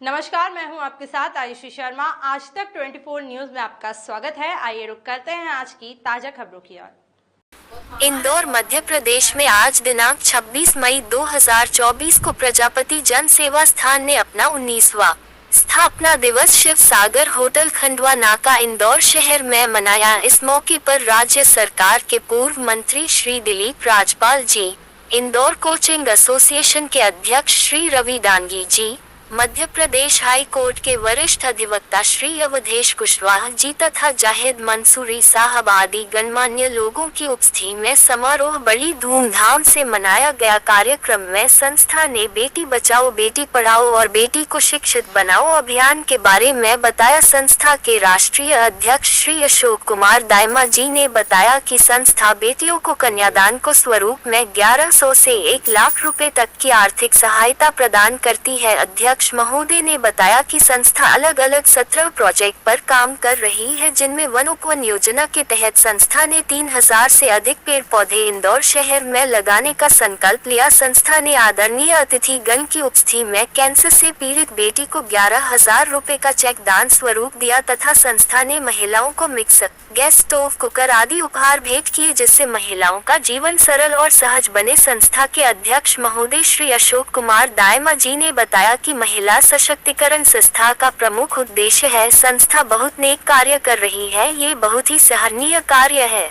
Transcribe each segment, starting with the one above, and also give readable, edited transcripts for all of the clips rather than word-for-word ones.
नमस्कार, मैं हूं आपके साथ आयुषी शर्मा। आज तक 24 न्यूज में आपका स्वागत है। आइए रुक करते हैं आज की ताजा खबरों की ओर। इंदौर मध्य प्रदेश में आज दिनांक 26 मई 2024 को प्रजापति जन सेवा स्थान ने अपना 19वां स्थापना दिवस शिव सागर होटल खंडवा नाका इंदौर शहर में मनाया। इस मौके पर राज्य सरकार के पूर्व मंत्री श्री दिलीप राजपाल जी, इंदौर कोचिंग एसोसिएशन के अध्यक्ष श्री रवि डांगी जी, मध्य प्रदेश हाई कोर्ट के वरिष्ठ अधिवक्ता श्री अवधेश कुशवाहा जी तथा जाहिद मंसूरी साहब आदि गणमान्य लोगों की उपस्थिति में समारोह बड़ी धूमधाम से मनाया गया। कार्यक्रम में संस्था ने बेटी बचाओ बेटी पढ़ाओ और बेटी को शिक्षित बनाओ अभियान के बारे में बताया। संस्था के राष्ट्रीय अध्यक्ष श्री अशोक कुमार दायमा जी ने बताया कि संस्था बेटियों को कन्यादान को स्वरूप में 1100 से 1 लाख रुपए तक की आर्थिक सहायता प्रदान करती है। अध्यक्ष महोदय ने बताया कि संस्था अलग अलग 17 प्रोजेक्ट पर काम कर रही है, जिनमें वनोपवन योजना के तहत संस्था ने 3000 से अधिक पेड़ पौधे इंदौर शहर में लगाने का संकल्प लिया। संस्था ने आदरणीय अतिथिगण की उपस्थिति में कैंसर से पीड़ित बेटी को 11,000 रुपए का चेक दान स्वरूप दिया तथा संस्था ने महिलाओं को मिक्सर, गैस स्टोव, कुकर आदि उपहार भेंट किए, जिससे महिलाओं का जीवन सरल और सहज बने। संस्था के अध्यक्ष महोदय श्री अशोक कुमार दायमा जी ने बताया कि महिला सशक्तिकरण संस्था का प्रमुख उद्देश्य है। संस्था बहुत नेक कार्य कर रही है, ये बहुत ही सराहनीय कार्य है।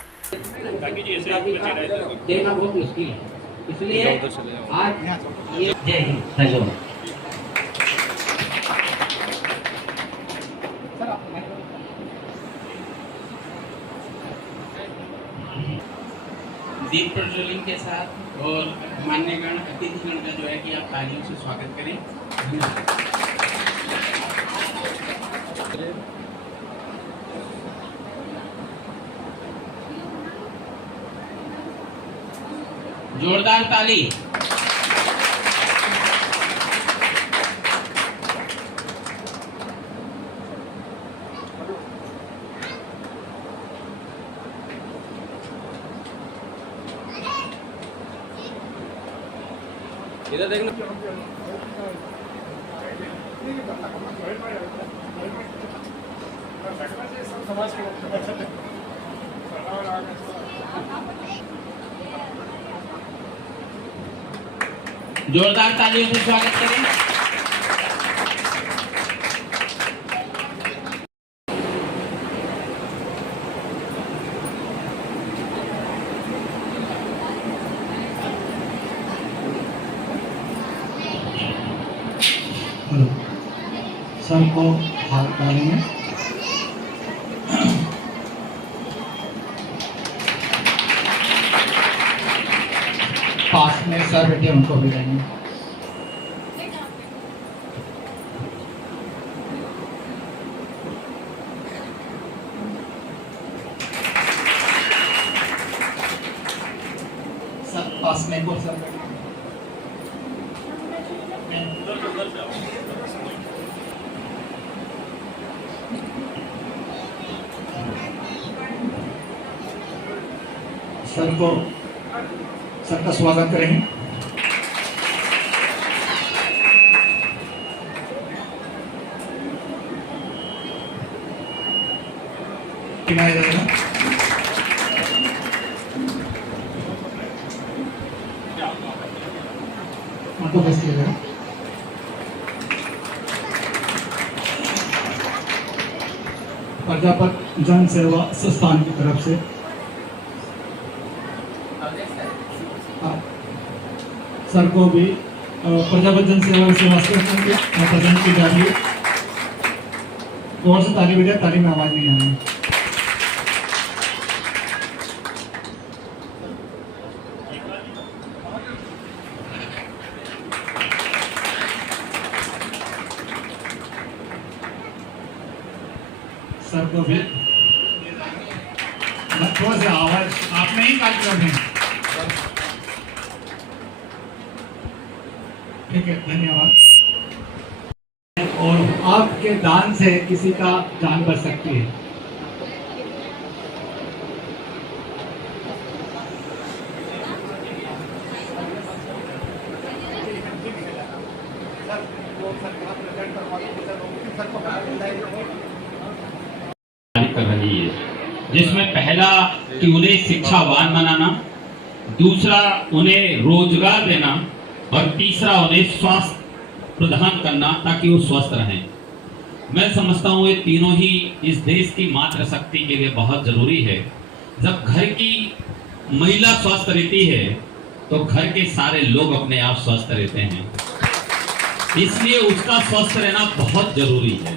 देखना बहुत मुश्किल है, इसलिए आज ये जय हिंद। दीप प्रज्वलन के साथ और मान्यगण अतिथिगण का जो है कि आप तालियों से स्वागत करें। जोरदार ताली। इधर देखना। जोरदार तालियों से स्वागत करें। सर को हाथ डालेंगे। पास में सर बैठे उनको भी देंगे। सर पास में को सर बैठे। सर का स्वागत करेंगे। किनारे जाएगा। तो बस किया जाएगा। प्रजापति जन सेवा संस्थान की तरफ से सर को भी प्रजापति जन सेवा संस्थान के प्रदान की जा रही है। और से ताली बजाए, ताली में आवाज नहीं आ रही। सर को भी थोड़ा सा आवाज आपने ही काट कर। ठीक है, धन्यवाद। और आपके दान से किसी का जान बच सकती है। कर रही है, जिसमें पहला कि उन्हें शिक्षावान बनाना, दूसरा उन्हें रोजगार देना और तीसरा उन्हें स्वास्थ्य प्रदान करना ताकि वो स्वस्थ रहें। मैं समझता हूँ ये तीनों ही इस देश की मातृ शक्ति के लिए बहुत जरूरी है। जब घर की महिला स्वस्थ रहती है तो घर के सारे लोग अपने आप स्वस्थ रहते हैं, इसलिए उसका स्वस्थ रहना बहुत जरूरी है,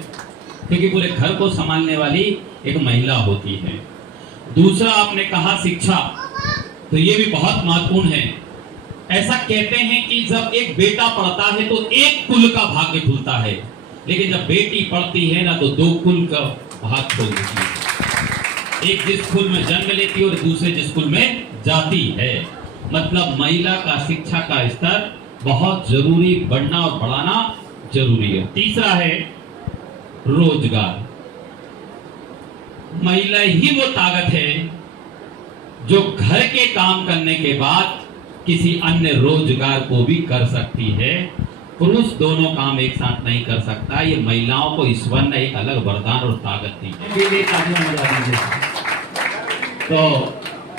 क्योंकि पूरे घर को संभालने वाली एक महिला होती है। दूसरा आपने कहा शिक्षा, तो ये भी बहुत महत्वपूर्ण है। ऐसा कहते हैं कि जब एक बेटा पढ़ता है तो एक कुल का भाग्य खुलता है, लेकिन जब बेटी पढ़ती है ना तो दो कुल का भाग खोल देती है। एक जिस कुल में जन्म लेती है और दूसरे जिस कुल में जाती है। मतलब महिला का शिक्षा का स्तर बहुत जरूरी, बढ़ना और बढ़ाना जरूरी है। तीसरा है रोजगार। महिला ही वो ताकत है जो घर के काम करने के बाद किसी अन्य रोजगार को भी कर सकती है। पुरुष दोनों काम एक साथ नहीं कर सकता। ये महिलाओं को ईश्वर ने एक अलग वरदान और ताकत दी है। तो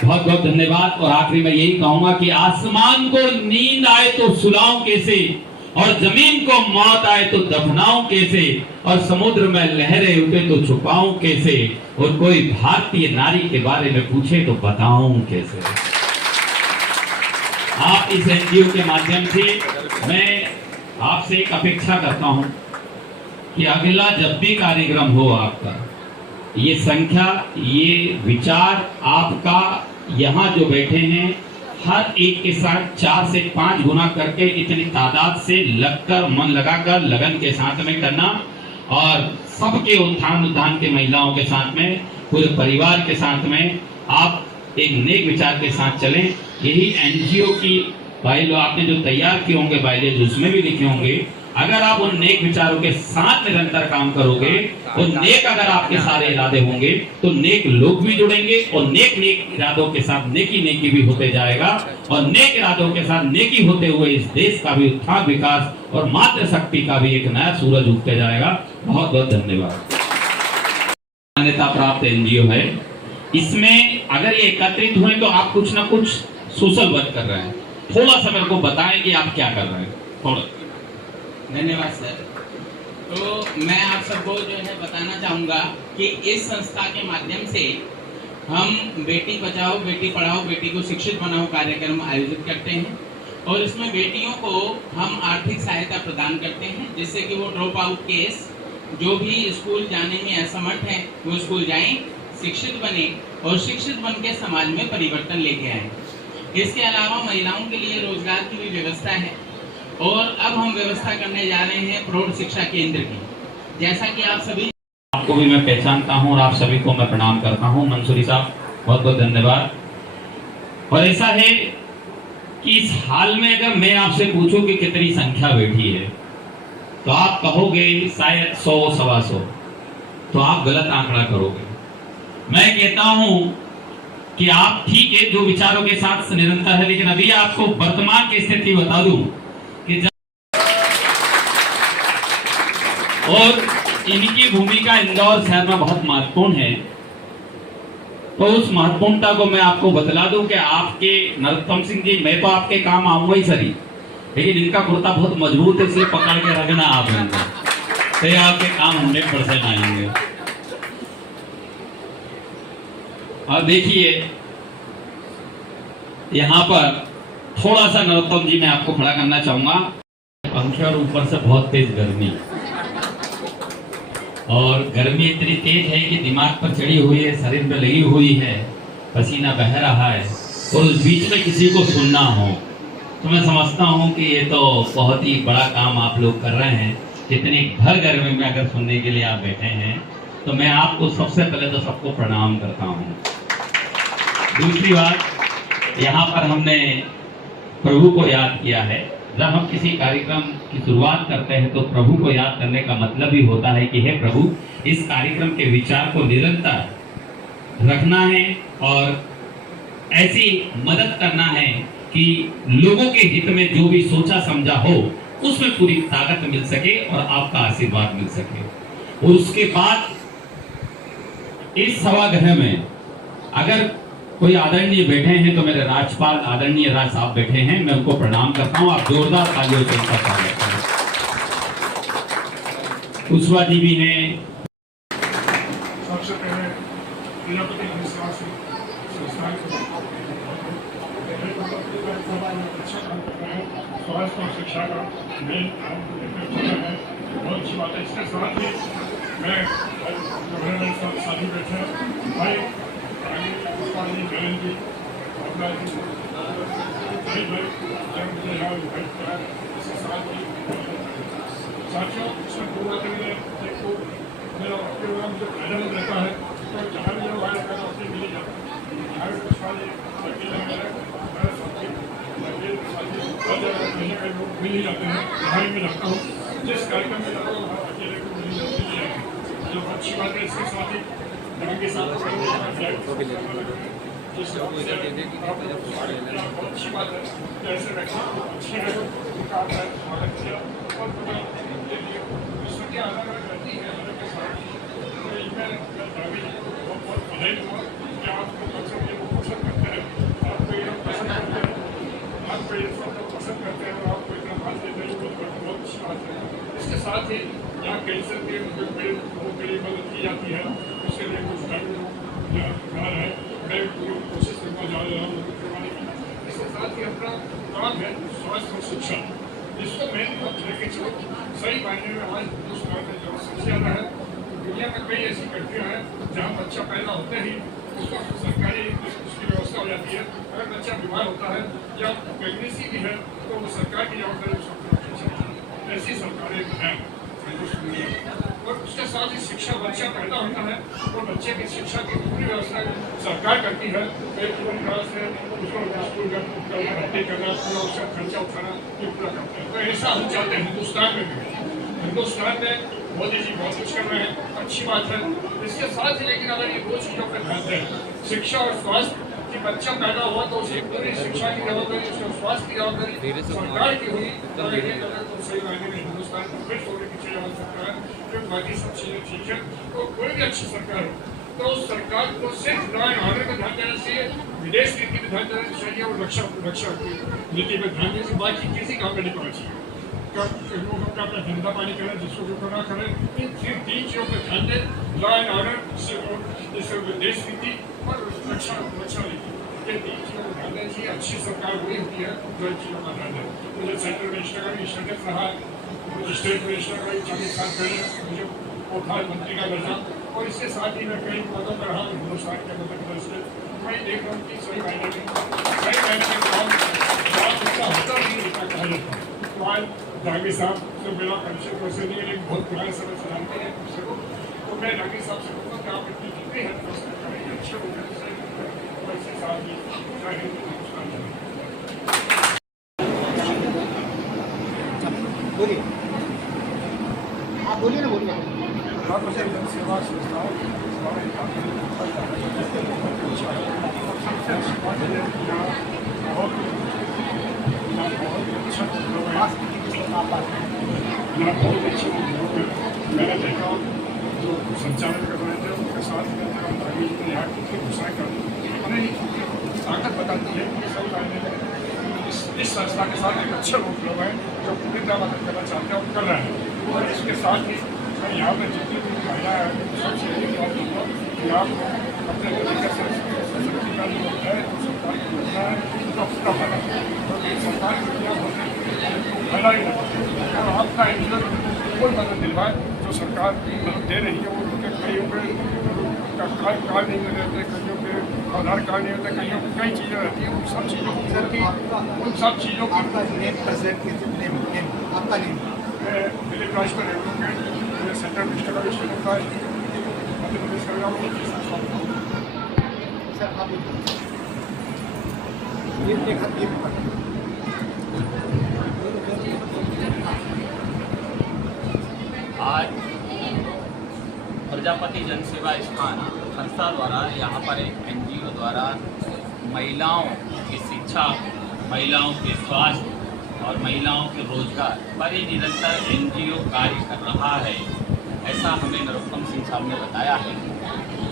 बहुत बहुत धन्यवाद। और आखिरी में यही कहूंगा कि आसमान को नींद आए तो सुलाऊं कैसे, और जमीन को मौत आए तो दफनाऊं कैसे, और समुद्र में लहरें उठे तो छुपाऊं कैसे, और कोई भारतीय नारी के बारे में पूछे तो बताऊं कैसे। आप इस एनजीओ के माध्यम से मैं आपसे एक अपेक्षा करता हूं कि अगला जब भी कार्यक्रम हो आपका, ये संख्या, ये विचार आपका यहाँ जो बैठे हैं हर एक के साथ 4 से 5 गुना करके इतनी तादाद से लगकर, मन लगाकर, लगन के साथ में करना, और सबके उत्थान के महिलाओं के साथ में, पूरे परिवार के साथ में आप एक नेक विचार के साथ चलें। यही एनजीओ की बाइलो आपने जो तैयार किए होंगे, बाइलेज उसमें भी लिखे होंगे। अगर आप उन नेक विचारों के साथ निरंतर काम करोगे, और नेक अगर आपके सारे इरादे होंगे तो नेक लोग भी जुड़ेंगे, और नेक इरादों के साथ नेकी भी होते जाएगा, और नेक इरादों के साथ नेकी होते हुए इस देश का भी उत्थान, विकास और मातृ शक्ति का भी एक नया सूरज उगते जाएगा। बहुत बहुत धन्यवाद। मान्यता प्राप्त एनजीओ है, इसमें अगर ये एकत्रित हुए तो आप कुछ ना कुछ सोशल वर्क कर रहे हैं। थोड़ा सा मेरे को बताएं कि आप क्या कर रहे हैं थोड़ा। धन्यवाद सर। तो मैं आप सबको जो है बताना चाहूँगा कि इस संस्था के माध्यम से हम बेटी बचाओ, बेटी पढ़ाओ, बेटी को शिक्षित बनाओ कार्यक्रम आयोजित करते हैं, और इसमें बेटियों को हम आर्थिक सहायता प्रदान करते हैं, जिससे कि वो ड्रॉप आउट केस जो भी स्कूल जाने में असमर्थ हैं वो स्कूल जाएं, शिक्षित बने, और शिक्षित बन के समाज में परिवर्तन लेके आए। इसके अलावा महिलाओं के लिए रोजगार की भी व्यवस्था है, और अब हम व्यवस्था करने जा रहे हैं प्रौढ़ शिक्षा केंद्र की। जैसा कि आप सभी, आपको भी मैं पहचानता हूं और आप सभी को मैं प्रणाम करता हूं। मंसूरी साहब बहुत बहुत धन्यवाद। और ऐसा है कि इस हाल में अगर मैं आपसे पूछूं कि कितनी संख्या बैठी है तो आप कहोगे शायद 100-125, तो आप गलत आंकड़ा करोगे। मैं कहता हूं कि आप ठीक है जो विचारों के साथ निरंतर है, लेकिन अभी आपको वर्तमान की स्थिति बता दूं कि और इनकी भूमिका इंदौर शहर में बहुत महत्वपूर्ण है। तो उस महत्वपूर्णता को मैं आपको बतला दूं कि आपके नरोत्तम सिंह जी, मैं तो आपके काम आऊंगा ही सरी, लेकिन इनका कुर्ता बहुत मजबूत है, इसलिए पकड़ के रखना आप इनको, तो आपके काम 100% आएंगे। और देखिए यहाँ पर थोड़ा सा नरोत्तम जी मैं आपको खड़ा करना चाहूंगा। पंखे और ऊपर से बहुत तेज गर्मी, और गर्मी इतनी तेज है कि दिमाग पर चढ़ी हुई है, शरीर पर लगी हुई है, पसीना बह रहा है, और उस बीच में किसी को सुनना हो तो मैं समझता हूँ कि ये तो बहुत ही बड़ा काम आप लोग कर रहे हैं। इतनी भर गर्मी में अगर सुनने के लिए आप बैठे हैं तो मैं आपको सबसे पहले तो सबको प्रणाम करता हूँ। दूसरी बात, यहाँ पर हमने प्रभु को याद किया है। जब हम किसी कार्यक्रम की शुरुआत करते हैं तो प्रभु को याद करने का मतलब ही होता है कि हे प्रभु, इस कार्यक्रम के विचार को निरंतर रखना है और ऐसी मदद करना है कि लोगों के हित में जो भी सोचा समझा हो उसमें पूरी ताकत मिल सके और आपका आशीर्वाद मिल सके। और उसके बाद इस सभागृह में अगर कोई आदरणीय बैठे हैं तो मेरे राज्यपाल आदरणीय राज साहब बैठे हैं, मैं उनको प्रणाम करता हूं। आप जोरदार तालियों से उनका स्वागत करें। कुशवा जी भी हैं। सबसे पहले प्रजापति संस्थान स्वास्थ्य और शिक्षा का मेन है, बहुत अच्छी बात है। इसके साथ ही मैं साथी बैठे भाई जी अपना भाई मुझे यहाँ इन्वाइट करा। इसके साथ ही साथियों इसमें दो बातें देखो, मेरा प्रोग्राम जो फायदेमंद रहता है तो जहाँ भी लोग आए रहता है अपनी मिली जाता है। मिल ही जाते हैं। यहाँ में रखता हूँ जिस कार्यक्रम में जाता हूँ अकेले को मिल जाती है, जो अच्छी बात है। इसके साथ ही जहाँ के साथ बहुत अच्छी बात है। जैसे रखना अच्छी है उनका आपका स्वागत किया और इसमें क्या अलग अलग रहती है अलग के साथ बहुत बधाई दूँगा कि आपको पसंद करते हैं, आपको ये पसंद करते हैं, आपको ये सब पसंद करते हैं और आपको इतना बात देते हैं, बहुत अच्छी बात है। इसके साथ ही यहाँ कैंसर के बड़ी मदद की जाती है, उसके लिए कुछ घर है, मैं पूरी कोशिश करना जा रहा हूँ करवाने की। इसके साथ ही अपना काम है स्वास्थ्य और शिक्षा, जिसको मैं लेके चलो सही मायने में हमारे हिंदुस्तान में जो सबसे ज़्यादा है। दुनिया में कई ऐसी कंट्रियाँ हैं जहाँ बच्चा पैदा होते ही उसको सरकारी उसकी व्यवस्था हो जाती है। अगर बच्चा बीमार होता है या प्रेगनेंसी भी है तो वो सरकार की जवाबदारी उसको रखनी चाहिए। ऐसी सरकारें हैं और उसके साथ ही शिक्षा, बच्चा पैदा होता है और बच्चे की शिक्षा की पूरी व्यवस्था सरकार करती है। पूरी तरह से उसको स्कूल का भर्ती करना, पूरा उसका खर्चा उठाना ये पूरा करते हैं। तो ऐसा हम चाहते हैं हिंदुस्तान में भी। हिंदुस्तान में मोदी जी बहुत कुछ कर रहे हैं, अच्छी बात है। इसके साथ ही लेकिन अगर ये दो चीज़ों पर ध्यान दें, शिक्षा और स्वास्थ्य, कि बच्चा पैदा हुआ तो उसे पूरी शिक्षा की जवाबदारी, उसके स्वास्थ्य की जवाबदारी सरकार की हुई तो सही मायने में हिंदुस्तान को फिट होने की चीज़ हो सकता है। फिर बाकी सब चीज़ें ठीक है तो कोई भी अच्छी सरकार हो तो उस सरकार को सिर्फ लॉ एंड ऑर्डर पर ध्यान देना चाहिए, विदेश नीति पर ध्यान देना चाहिए और रक्षा नीति पर ध्यान देने से बाकी किसी काम में नहीं पहुँच चाहिए। लोग अपना धंधा पानी करें, जिसको जो करना करें, इन तीन चीज़ों पर ध्यान दें, लॉ एंड ऑर्डर जैसे विदेश नीति और रक्षा नीति, ये तीन चीज़ों पर ध्यान देना चाहिए। अच्छी सरकार वही होती है जो इन चीज़ों का ध्यान दे। मुझे सेंट्रल मिनिस्टर का भी स्टेटस रहा, मुझे स्टेट मिनिस्टर का भी 40 साल पहले मुझे प्रधानमंत्री का दर्जा, और इसके साथ ही मैं कई पदों पर रहा हिंदुस्तान के मध्य प्रदेश से। मैं देख रहा हूँ कि सही मायने में काम इसका होता नहीं इतना कहा जाता है। डांगी साहब तो मेरा परिचय वैसे नहीं है, लेकिन बहुत पुराने समय से जानते हैं दूसरे को, तो मैं डांगी साहब से कहूँगा कि आप इतनी जितनी है अच्छे हो गए वैसे साथ ही चाहे हिंदुस्तान बोलिए, आप बोलिए ना, बोलिए। सेवा संस्थाओं बहुत अच्छे मैंने देखा जो संचालन कर रहे थे उनके साथ यहाँ की घोषणा कर उन्हें ताकत बताती है कि सही मायने में इस संस्था के साथ एक अच्छे लोग हैं जो पूरी तरह मदद करना चाहते हैं और कर रहे हैं। और इसके साथ ही मैं यहाँ पर जितनी भी महिला है सबसे यही बात दूँगा कि आप अपने तरीके से सशक्तिकरण जो है जो सरकार की योजना है उसका पूरा फायदा सरकार की योजना फायदा ही नहीं और आपका इंजन कोई मदद दिलवाए जो सरकार मदद दे रही है। वो कईयों पे कार्ड नहीं रहते, कईयों पे आधार कार्ड नहीं होते, कईयों पे कई चीज़ें रहती हैं। उन सब चीज़ों की आपका नेम प्रेसिडेंट आपका नेम दिलीप राज का डेवलपमेंट सेंट्रल मिनिस्टर का स्टेट का मध्य प्रदेश का सर आप ये आज प्रजापति जन सेवा स्थान संस्था द्वारा यहाँ पर एक NGO द्वारा महिलाओं की शिक्षा, महिलाओं के स्वास्थ्य और महिलाओं के रोजगार पर ही निरंतर एनजीओ कार्य कर रहा है, ऐसा हमें नरोत्तम सिंह साहब ने बताया है।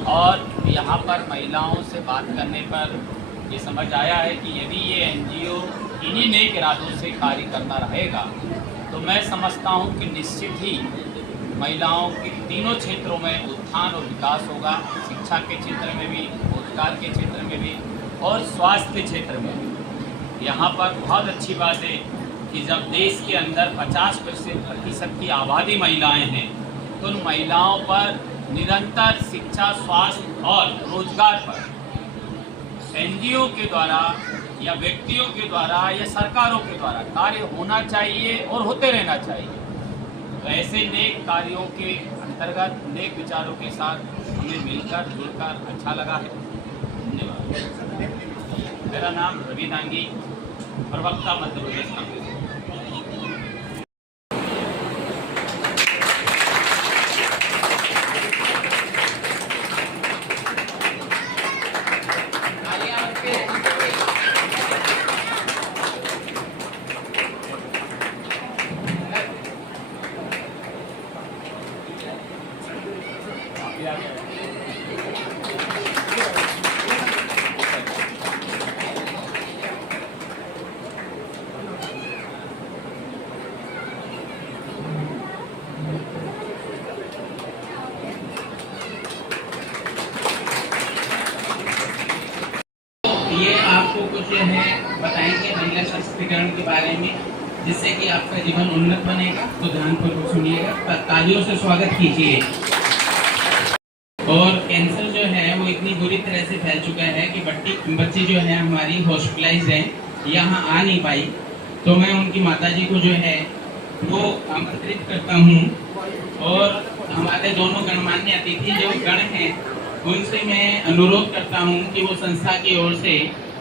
और यहाँ पर महिलाओं से बात करने पर ये समझ आया है कि यदि ये एनजीओ इन्हीं नेक इरादों से कार्य करता रहेगा तो मैं समझता हूँ कि निश्चित ही महिलाओं के तीनों क्षेत्रों में उत्थान और विकास होगा, शिक्षा के क्षेत्र में भी, रोजगार के क्षेत्र में भी और स्वास्थ्य क्षेत्र में भी। यहाँ पर बहुत अच्छी बात है कि जब देश के अंदर 50% की आबादी महिलाएं हैं तो उन महिलाओं पर निरंतर शिक्षा, स्वास्थ्य और रोजगार पर एनजीओ के द्वारा या व्यक्तियों के द्वारा या सरकारों के द्वारा कार्य होना चाहिए और होते रहना चाहिए। तो ऐसे नेक कार्यों के अंतर्गत नेक विचारों के साथ हमें मिलकर जुड़कर अच्छा लगा है। धन्यवाद। मेरा नाम रवि दांगी, प्रवक्ता मध्य प्रदेश कांग्रेस। ये आपको कुछ है बताएंगे महिला सशक्तिकरण के बारे में, जिससे कि आपका जीवन उन्नत बनेगा। तो ध्यानपूर्वक सुनिएगा, तालियों से स्वागत कीजिए। और कैंसर जो है वो इतनी बुरी तरह से फैल चुका है कि बच्ची जो है हमारी हॉस्पिटलाइज है, यहाँ आ नहीं पाई। तो मैं उनकी माताजी को जो है वो आमंत्रित करता हूँ और हमारे दोनों गणमान्य अतिथि जो गण हैं उनसे मैं अनुरोध करता हूं कि वो संस्था की ओर से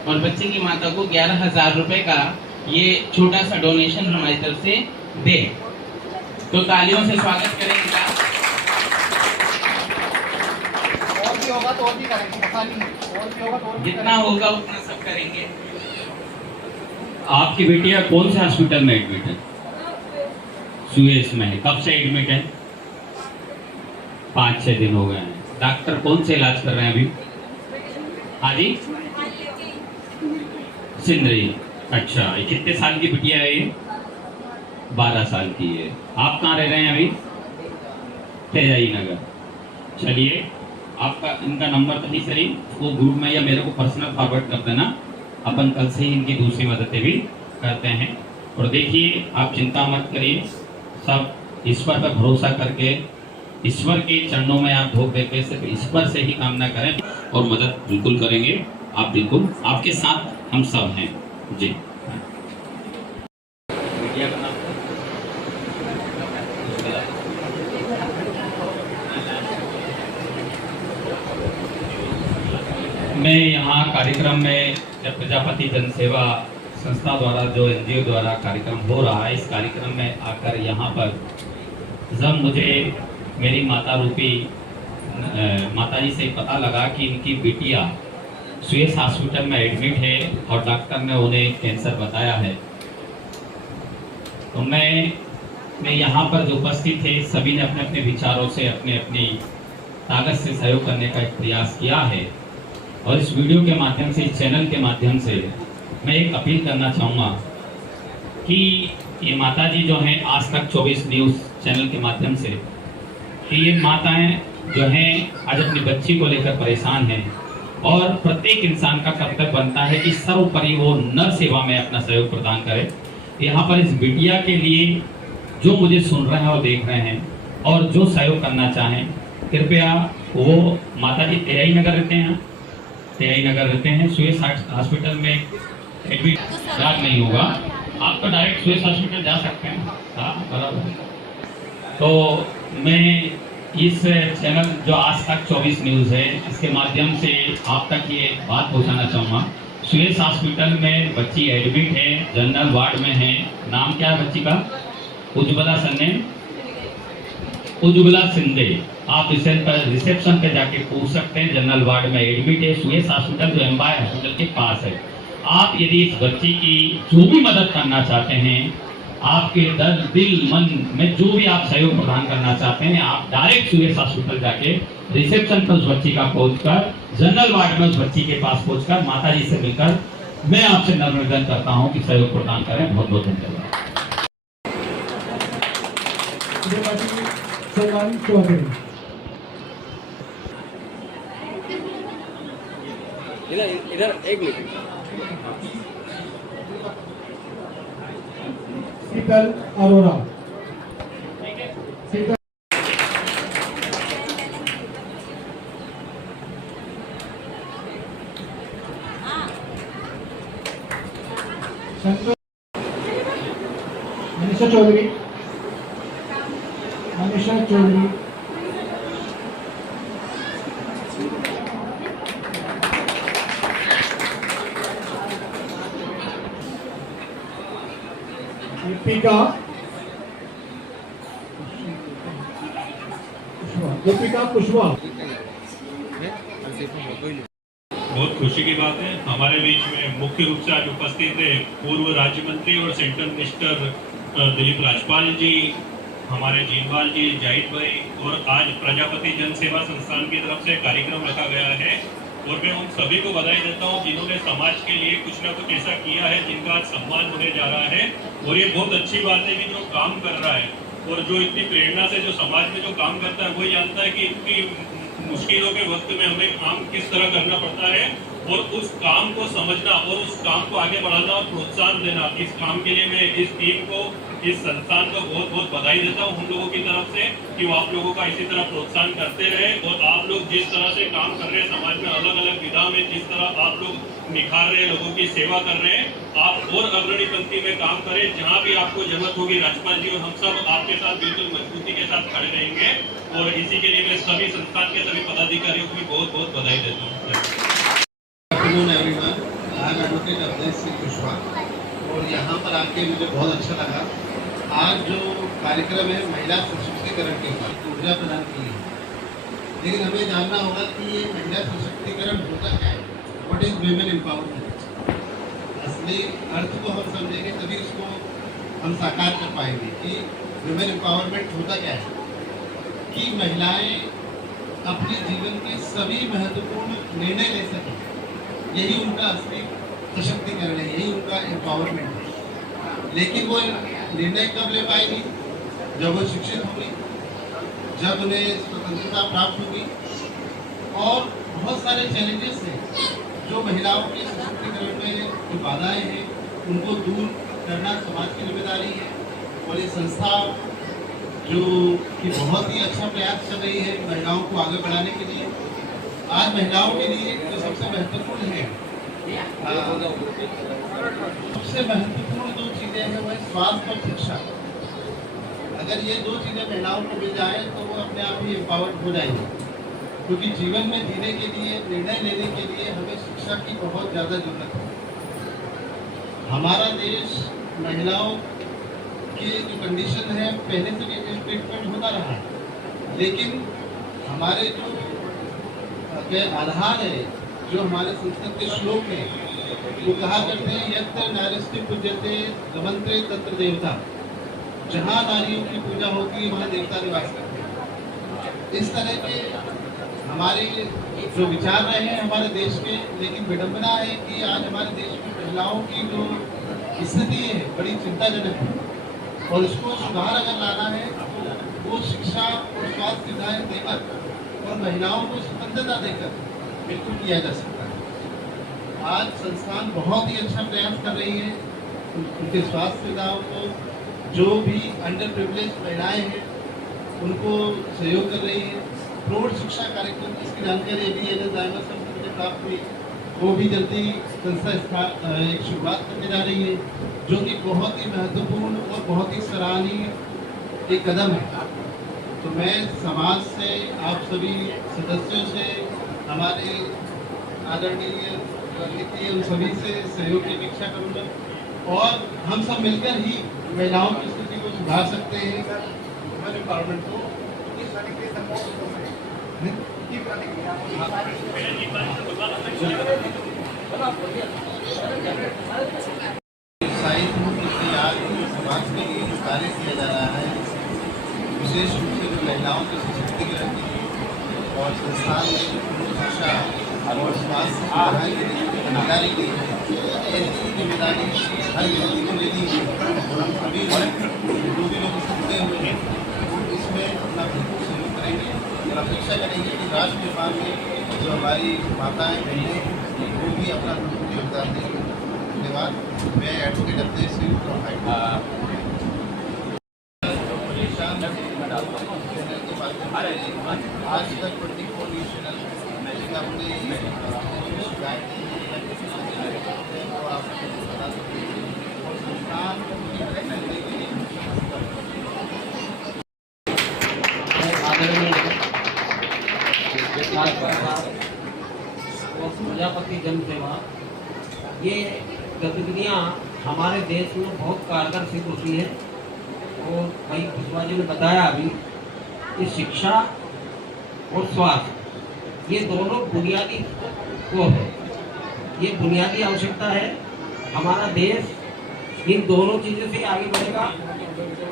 और बच्चे की माता को 11,000 रुपए का ये छोटा सा डोनेशन हमारी तरफ से दे। तो तालियों से स्वागत करें इनका। और भी होगा तो और भी करेंगे, खाली नहीं। और भी होगा तो और भी जितना होगा उतना सब करेंगे। आपकी बेटिया कौन से हॉस्पिटल में एडमिट है? सुएस में है। कब से एडमिट है? 5-6 दिन हो गए हैं। डॉक्टर कौन से इलाज कर रहे हैं अभी? हाँ जी, सिंदरी। अच्छा, ये कितने साल की बिटिया है ये? 12 साल की है। आप कहाँ रह रहे हैं अभी? तेजाई नगर। चलिए, आपका इनका नंबर तो नहीं सही, वो ग्रुप में या मेरे को पर्सनल फॉरवर्ड कर देना। अपन कल से ही इनकी दूसरी मददें भी करते हैं। और देखिए, आप चिंता मत करिए, सब ईश्वर पर भरोसा करके ईश्वर के चरणों में आप धोख देके सिर्फ ईश्वर से ही कामना करें और मदद बिल्कुल करेंगे। आप बिल्कुल, आपके साथ हम सब हैं जी। मैं यहाँ कार्यक्रम में जब प्रजापति जनसेवा संस्था द्वारा जो एनजीओ द्वारा कार्यक्रम हो रहा है, इस कार्यक्रम में आकर यहाँ पर जब मुझे मेरी माता रूपी माताजी से पता लगा कि इनकी बिटिया सुएस हॉस्पिटल में एडमिट है और डॉक्टर ने उन्हें कैंसर बताया है, तो मैं यहाँ पर जो उपस्थित थे सभी ने अपने अपने विचारों से अपनी अपनी ताकत से सहयोग करने का एक प्रयास किया है। और इस वीडियो के माध्यम से, इस चैनल के माध्यम से मैं एक अपील करना चाहूँगा कि ये माताजी जो हैं आज तक 24 न्यूज़ चैनल के माध्यम से, कि ये माताएं जो हैं आज अपनी बच्ची को लेकर परेशान हैं और प्रत्येक इंसान का कर्तव्य बनता है कि सर्वोपरि वो नर सेवा में अपना सहयोग प्रदान करे। यहाँ पर इस बिटिया के लिए जो मुझे सुन रहे हैं और देख रहे हैं और जो सहयोग करना चाहें, कृपया वो माताजी तेजाई नगर रहते हैं, तेजाई नगर रहते हैं, सुएस हॉस्पिटल में एडमिट नहीं होगा, आप तो डायरेक्ट सुएस हॉस्पिटल जा सकते हैं। हाँ, बराबर। तो मैं इस चैनल जो आज तक 24 न्यूज़ है, इसके माध्यम से आप तक ये बात पहुंचाना चाहूँगा। सुएस हॉस्पिटल में बच्ची एडमिट है, जनरल वार्ड में है। नाम क्या है बच्ची का? उज्ज्वला सरनेम उज्ज्वला सिंधे। आप रिसेप्शन पे जाके पूछ सकते हैं। जनरल वार्ड में एडमिट है, सुएस हॉस्पिटल जो एम्पायर हॉस्पिटल के पास है। आप यदि इस बच्ची की जो भी मदद करना चाहते हैं, आपके दिल मन में जो भी आप सहयोग प्रदान करना चाहते हैं, आप डायरेक्ट सुरेश हॉस्पिटल जाके रिसेप्शन पर उस बच्ची का पहुंचकर, जनरल वार्ड में उस बच्ची के पास पहुंचकर माता जी से मिलकर मैं आपसे नम्र निवेदन करता हूं कि सहयोग प्रदान करें। बहुत बहुत धन्यवाद। सलमान चौधरी, इधर एक मिनट। शीतल अरोड़ा, शीतल मनीषा चौधरी, मनीषा चौधरी, दीपिका कुशवाहा। बहुत खुशी की बात है, हमारे बीच में मुख्य रूप से आज उपस्थित है पूर्व राज्य मंत्री और सेंट्रल मिनिस्टर दिलीप राजपाल जी, हमारे जीनवाल जी, जाहिद भाई, और आज प्रजापति जन सेवा संस्थान की तरफ से कार्यक्रम रखा गया है और मैं उन सभी को बधाई देता हूं जिन्होंने समाज के लिए कुछ ना कुछ ऐसा किया है जिनका आज सम्मान होने जा रहा है। और ये बहुत अच्छी बात है कि जो काम कर रहा है और जो इतनी प्रेरणा से जो समाज में जो काम करता है वही जानता है कि इतनी मुश्किलों के वक्त में हमें काम किस तरह करना पड़ता है और उस काम को समझना और उस काम को आगे बढ़ाना और प्रोत्साहन देना। इस काम के लिए मैं इस टीम को, इस संस्थान को बहुत बहुत बधाई देता हूं हम लोगों की तरफ से कि वो आप लोगों का इसी तरह प्रोत्साहन करते रहे और आप लोग जिस तरह से काम कर रहे हैं समाज में अलग अलग विधा में, जिस तरह आप लोग निखार रहे हैं, लोगों की सेवा कर रहे हैं, आप और अग्रणी पंक्ति में काम करें। जहाँ भी आपको जरूरत होगी राजपाल जी और हम सब आपके साथ बिल्कुल मजबूती के साथ खड़े रहेंगे और इसी के लिए मैं सभी संस्थान के सभी पदाधिकारियों को भी बहुत बहुत बधाई देता हूँ। एडवोकेट अवधेश सिंह कुशवाहा, और यहाँ पर आके मुझे बहुत अच्छा लगा। आज जो कार्यक्रम है महिला सशक्तिकरण के ऊपर ऊर्जा प्रदान की है, लेकिन हमें जानना होगा कि ये महिला सशक्तिकरण होता क्या है, व्हाट इज वुमेन एम्पावरमेंट। असली अर्थ को हम समझेंगे तभी उसको हम साकार कर पाएंगे कि वुमेन एम्पावरमेंट होता क्या है, कि महिलाएं अपने जीवन के सभी महत्वपूर्ण निर्णय ले सकें। यही उनका असली सशक्तिकरण है, यही उनका एम्पावरमेंट है। लेकिन वो निर्णय कब ले पाएगी? जब वो शिक्षित होगी, जब उन्हें स्वतंत्रता प्राप्त होगी। और बहुत सारे चैलेंजेस हैं जो महिलाओं के सशक्तिकरण में जो बाधाएं हैं उनको दूर करना समाज की जिम्मेदारी है। और ये संस्था जो कि बहुत ही अच्छा प्रयास कर रही है महिलाओं को आगे बढ़ाने के लिए। आज महिलाओं के लिए जो सबसे महत्वपूर्ण है, सबसे महत्वपूर्ण दो चीज़ें हैं, वह स्वास्थ्य और शिक्षा। अगर ये दो चीज़ें महिलाओं को मिल जाए तो वो अपने आप ही एम्पावर्ड हो जाएंगी, क्योंकि जीवन में जीने के लिए, निर्णय लेने के लिए हमें शिक्षा की बहुत ज़्यादा जरूरत है। हमारा देश महिलाओं की जो कंडीशन है पहले से भी ट्रीटमेंट होता रहा है, लेकिन हमारे जो आधार है, जो हमारे संस्कृत के श्लोक है, वो कहा करते हैं यत्र नारीस्ति पूज्यते रमन्ते तत्र देवता। जहाँ नारियों की पूजा होती है वहाँ देवता निवास करते हैं। इस तरह के हमारे जो विचार रहे हैं हमारे देश के, लेकिन विडंबना है कि आज हमारे देश में महिलाओं की जो स्थिति है बड़ी चिंताजनक है। और इसको सुधार अगर लाना है तो वो शिक्षा और स्वास्थ्य सुविधाएं देकर और महिलाओं को स्वतंत्रता देकर बिल्कुल किया जा सकता है। आज संस्थान बहुत ही अच्छा प्रयास कर रही है, उनके स्वास्थ्य सुविधाओं को, जो भी अंडर प्रिविलेज महिलाएं हैं उनको सहयोग कर रही है। प्रौढ़ शिक्षा कार्यक्रम जिसकी जानकारी अभी एनएस से प्राप्त हुई, वो भी जल्दी संस्था एक शुरुआत करने जा रही है, जो कि बहुत ही महत्वपूर्ण और बहुत ही सराहनीय एक कदम है। तो मैं समाज से, आप सभी सदस्यों से, हमारे आदरणीय उन सभी से सहयोग की अपेक्षा करूँगा और हम सब मिलकर ही महिलाओं की स्थिति को सुधार सकते हैं। वुमेन एम्पावरमेंट को समाज के लिए जो कार्य किया जा रहा है, विशेष रूप से जो महिलाओं के सशक्तिकरण के लिए और संस्थान में शिक्षा और स्वास्थ्य पढ़ाई के लिए जानकारी दी है, ऐसी जिम्मेदारी हर व्यक्ति को लेनी है। और हम सभी जो भी लोग इससे जुड़े हुए हैं इसमें अपना बिल्कुल सहयोग करेंगे और अपेक्षा करेंगे कि राष्ट्र निर्माण में जो हमारी माताएं बहनें वो भी अपना बिल्कुल योगदान देंगे। धन्यवाद। मैं एडवोकेट अवधेश सिंह आज तक 24 न्यूज़ चैनल अपने शिकायत तो आप बता सकते हैं और संस्थान प्रजापति जन सेवा, ये गतिविधियाँ हमारे देश में बहुत कारगर सिद्ध होती है। और भाई खुशबा जी ने बताया अभी कि शिक्षा और स्वास्थ्य ये दोनों बुनियादी वो है, ये बुनियादी आवश्यकता है। हमारा देश इन दोनों चीज़ों से आगे बढ़ेगा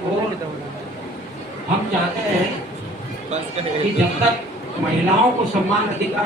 और हम चाहते हैं कि जब तक महिलाओं को समान अधिकार